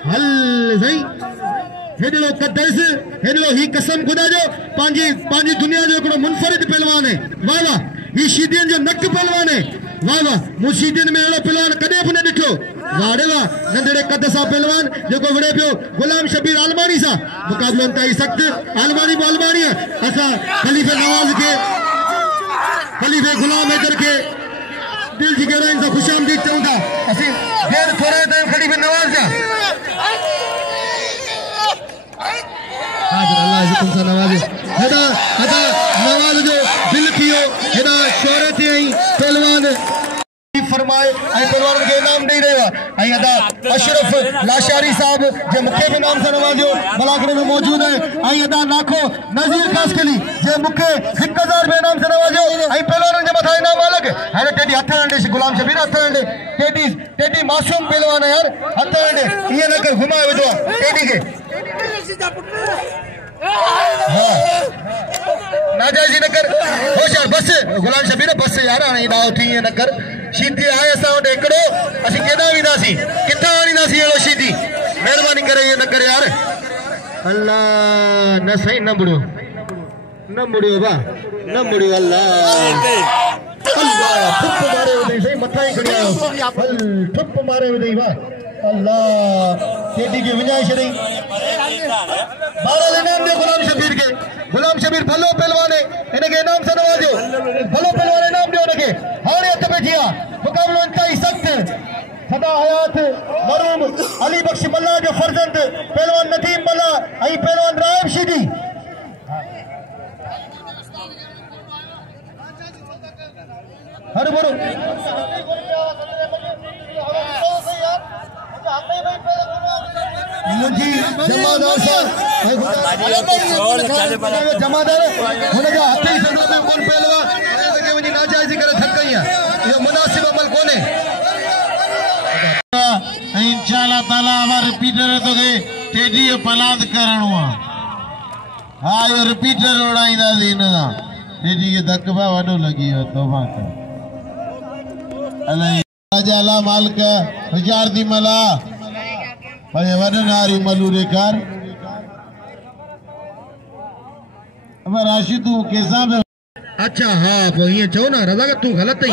हल सही हेडलो कदस हेडलो ही कसम खुदा जो पांजी दुनिया जो एकड़ो मुनफरिद पहलवान है। वाह वाह ही शीदियन जो नक पहलवान है। वाह वाह मुशीदियन में एड़ो पहलवान कदे बि न ॾिठो। वाह रे वाह नंढड़े कद सा पहलवान जेको विड़े पियो गुलाम शबीर आलमानी सा मुकाबलो इंतहाई सख्त। आलमानी बालमानी असा खलीफे नवाज के खलीफे गुलाम हैदर के दिल जी गहराइन से खुशामदीद चऊं था। असी देर थोड़े टाइम खलीफे नवाज जा हाजिर अल्लाह हुकुम सा नवाज हेदा हेदा नवाज जो दिल थियो हेदा शोहरत आई पहलवान फरमाए आई पहलवान के इनाम दे रहे आई अदा अशरफ लाशारी साहब जे मुखे भी नाम से नवाजो बलागड़े में मौजूद है। आई अदा नाखो नजीर कासकली जे मुखे 1000 में नाम से नवाजो आई पहलवान जे मथा इनाम अलग है। टेडी हथ हंडे गुलाम शबीर हथ हंडे टेडी मासूम पहलवान है यार हथ हंडे ये न कर घुमा विदो टेडी के हां नाजायज न कर होशियार बस गुलाम शबीर बस यार हां दाव थी न कर शीदी आए असा वटि हिकिड़ो असीं केॾां वेंदासीं किथां आणींदासीं अहिड़ो शीदी महिरबानी करे इहो न कर यार अल्लाह न साईं न बुड़ियो बा न बुड़ियो अल्लाह अल्लाह ठुप मारे विधई सही मथां ई खणी आयो हल ठुप मारे विधई वाह अल्लाह केडी के विञाए छॾई 12 इनाम ॾियो गुलाम शबीर भलो पहलवान है इनके इनाम से नवाजो भलो पहलवान इनाम ॾियो उनके हाणे हथ में जिया मुकाबलो इंतहाई सख्त सदा हयात मरूम अली बख्श मल्ला जो फर्जंद पहलवान नदीम मल्ला आई पहलवान रायब शीदी हर बरो मुझी जमादार साहब जमादार हुनजा हथ ही सदो में कोन पहलवान के वनी नाजायज करे थकई है ये मुनासिब अमल कोने इंशाअल्लाह ताला हमार रिपीटर तो के टेडी पलाद करणो हां यो रिपीटर उड़ाईंदा इनदा टेडी के धकबा वडो लगी हो तौबा कर अल्लाह राजा मालिक हजार दी मला भले वडनारी मलूरे कार अब राशि तू कैसा अच्छा हाँ वो ये चो ना रजा तू गलत ही